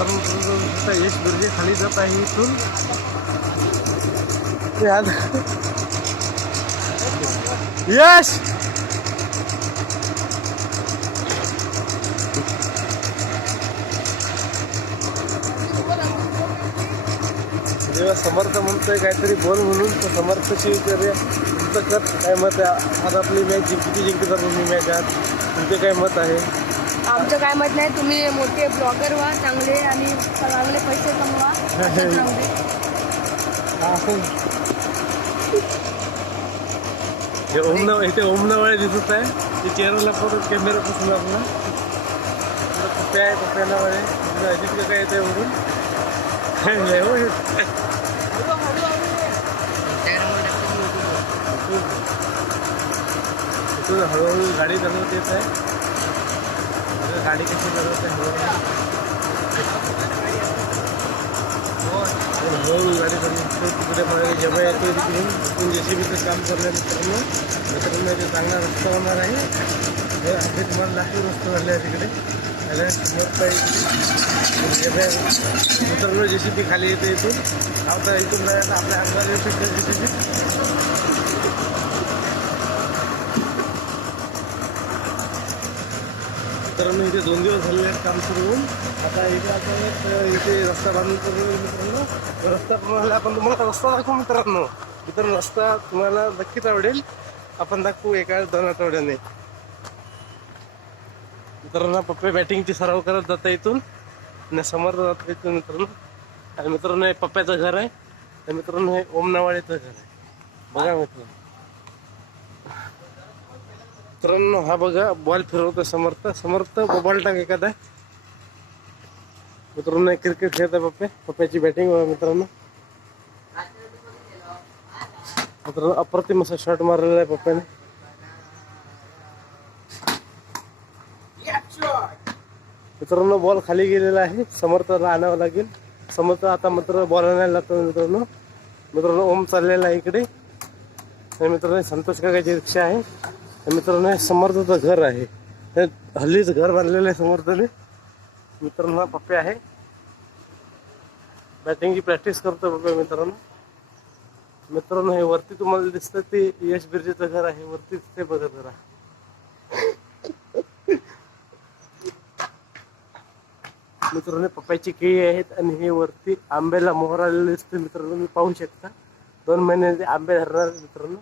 यश बिर्जे खाली जात आहे इथून. यश जेव्हा समर्थ म्हणतोय काहीतरी बोल म्हणून तर समर्थची तुमचं कर काय मत आहे. आज आपली मॅच जिंकली तर तुम्ही मॅच आहात, तुमचे काय मत आहे? आमचं काय मत नाही. तुम्ही मोठे ब्लॉगर व्हा चांगले आणि चांगले पैसे कमवा. इथे ओमनावळे दिसत आहे. ते चेहऱ्याला परत कॅमेरा पासून आपला पप्प्या आहे. पप्प्यानावळे अजित का काय येते वरून हळूहळू गाडी चालवत येत आहे. गाडी कशी चालवते हळूहळू गाडी चालवते. तिकडे मला जेव्हा येतो तिकडून JCBचं काम करण्यामित्रांनो ते चांगला रस्ता होणार आहे. हे आपले तुम्हाला दाखवून रस्ता झाले आहे तिकडे मित्रांनो. JCB खाली येते इथून आता इथून जायला आपल्या अंगावर मित्रांनो. इथे 2 दिवस झालेले आहेत काम सुरू होऊन. आता इथे रस्ता बांधून मित्रांनो. रस्ता तुम्हाला आपण तुम्हाला रस्ता दाखवू मित्रांनो. रस्ता तुम्हाला नक्कीच आवडेल. आपण दाखवू एका 2 आठवड्याने. मित्रांनो पप्पे बॅटिंगची सराव करत जाता इथून आणि समर्थ जात इथून मित्रांनो. आणि मित्रांनो हे पप्प्याचं घर आहे. तर मित्रांनो हे ओमनावाळेचं घर आहे. बघा मित्रांनो. मित्रांनो हा बघा बॉल फिरवतो समर्थ बॉल टाक एखादा. मित्रांनो क्रिकेट खेळत आहे पप्प्याची बॅटिंग मित्रांनो. मित्रांनो अप्रतिम असा शॉट मारलेला आहे पप्प्याने. मित्रांनो बॉल खाली गेलेला आहे. समर्थला आणावं लागेल. समर्थ आता मात्र बॉल आणायला लागतो मित्रांनो. ओम चाललेला आहे इकडे. आणि मित्रांनो संतोष काकाची रिक्षा आहे. मित्रांनो समर्थचं घर आहे. हल्लीच घर बांधलेलं आहे समर्थने. मित्रांनो पप्पे आहे. बॅटिंगची प्रॅक्टिस करतो पप्पे मित्रांनो. मित्रांनो हे वरती तुम्हाला दिसतं ते यश बिर्जेचं घर आहे. वरतीच ते बघत जरा. मित्रांनो पप्पाची केळी आहेत आणि हे वरती आंब्याला मोहर आलेले दिसते मित्रांनो. मी पाहू शकता 2 महिन्याचे आंबे धरणार मित्रांनो.